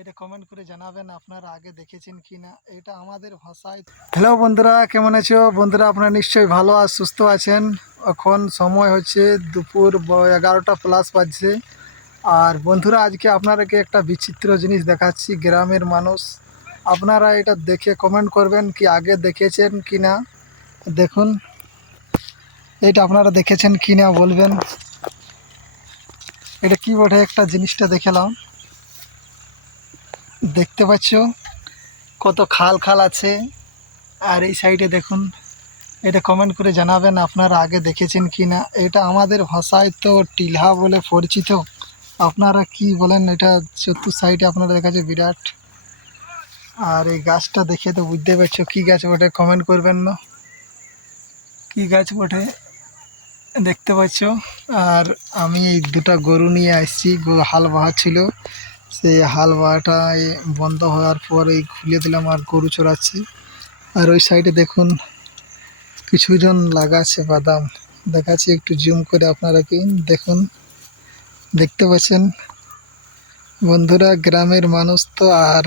এটা কমেন্ট করে জানাবেন আপনারা আগে দেখেছেন কি না এটা আমাদের ভাষায়। হ্যালো বন্ধুরা, কেমন আছো? বন্ধুরা, আপনারা নিশ্চয়ই ভালো আর সুস্থ আছেন। এখন সময় হচ্ছে দুপুর এগারোটা প্লাস বাজছে। আর বন্ধুরা, আজকে আপনাদেরকে একটা বিচিত্র জিনিস দেখাচ্ছি, গ্রামের মানুষ। আপনারা এটা দেখে কমেন্ট করবেন কি আগে দেখেছেন কি না দেখুন, এটা আপনারা দেখেছেন কি না বলবেন। এটা কি বটে? একটা জিনিসটা দেখালাম দেখতে পাচ্ছ? কত খাল খাল আছে। আর এই সাইডে দেখুন, এটা কমেন্ট করে জানাবেন আপনারা আগে দেখেছেন কি না এটা আমাদের ভাষায় তো টিলহা বলে পরিচিত। আপনারা কি বলেন, এটা চতুর সাইডে আপনারা দেখা যায় বিরাট। আর এই গাছটা দেখে তো বুঝতে পারছ কী গাছ বটে কমেন্ট করবেন না। কী গাছ বটে, দেখতে পাচ্ছ। আর আমি এই দুটো গরু নিয়ে আসছি হাল হাল বাহাচ্ছিল সেই হাল এই বন্ধ হওয়ার পর এই খুলে দিলাম আর গরু চড়াচ্ছি। আর ওই সাইডে দেখুন কিছুজন লাগাচ্ছে বাদাম। দেখাচ্ছি একটু জুম করে আপনারা কি দেখুন। দেখতে পাচ্ছেন? বন্ধুরা, গ্রামের মানুষ তো আর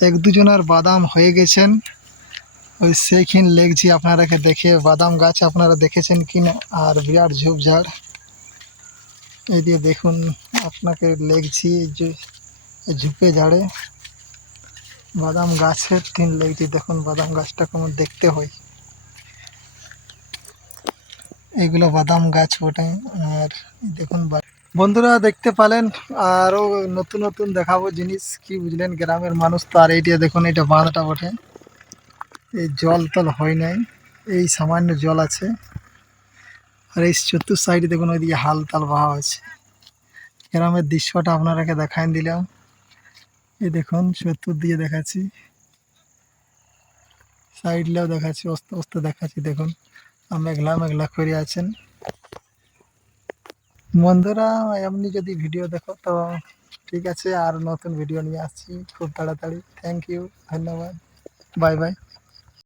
এক দুজনের বাদাম হয়ে গেছেন। ওই সেইখান লেগছি আপনারাকে দেখে। বাদাম গাছ আপনারা দেখেছেন কি না আর বিরাট ঝোপঝাড়। এই দিয়ে দেখুন আপনাকে লেগছি যে ঝুপে ঝাড়ে। বাদাম গাছের তিন লেগছি দেখুন বাদাম গাছটা কেমন দেখতে হয়। এগুলো বাদাম গাছ বটে, আর দেখুন বন্ধুরা দেখতে পালেন, আরও নতুন নতুন দেখাবো জিনিস, কি বুঝলেন, গ্রামের মানুষ তো আর এইটা দেখুন এটা বাঁধটা বটে। এই জল তল হয় নাই, এই সামান্য জল আছে। আর এই চতুর সাইডে দেখুন, ওইদিকে হাল তাল বাহা আছে। গ্রামের দৃশ্যটা আপনারাকে দেখাই দিলাম। এই দেখুন চতুর দিয়ে দেখাচ্ছি। সাইডলেও দেখাচ্ছি, অস্তে অস্তে দেখাচ্ছি, দেখুন। মেঘলা মেঘলা করে আছেন। বন্ধুরা, এমনি যদি ভিডিও দেখো, তো ঠিক আছে, আর নতুন ভিডিও নিয়ে আসছি। খুব তাড়াতাড়ি। থ্যাংক ইউ ধন্যবাদ। Bye bye